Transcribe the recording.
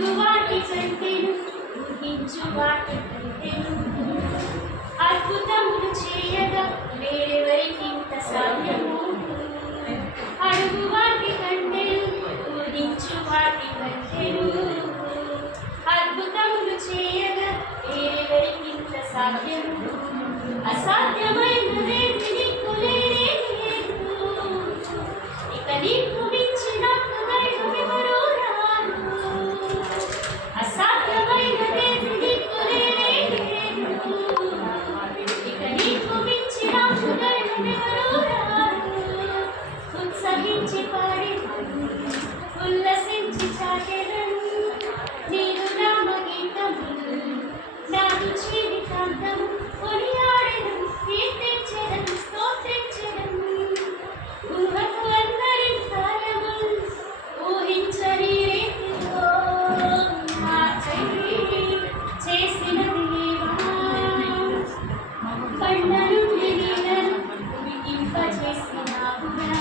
అడుగు వాటి కంటెను ఊహించు వాటి కంటెను అద్భుతములు చేయగా వేరెవరికింత సాధ్యము అడుగు వాటి కంటెను ఊహించు వాటి కంటెను అద్భుతములు చేయగా వేరెవరికింత సాధ్యము అసాధ్యమైనదేది నీకు లేనే లేదు ఇక నీకు మించినట్టు దైవమెవరూ రారు అసాధ్యమైనదేది నీకు లేనే లేదు ఇక నీకు మించినట్టు దైవమెవరూ రారు ఉత్సహించి పాడెదను ఉల్లసించి చాటెదను నీరు నామ గీతము నాదు జీవితాంతము కొనియాడెదను కీర్తించెదను స్తోత్రించెదను ఊహకు అందరి కాలము ఊహించని రీతిలో నాకై చేసినది దేవా బండ నుండి నీళ్లను ఉడికింపజేసినావురా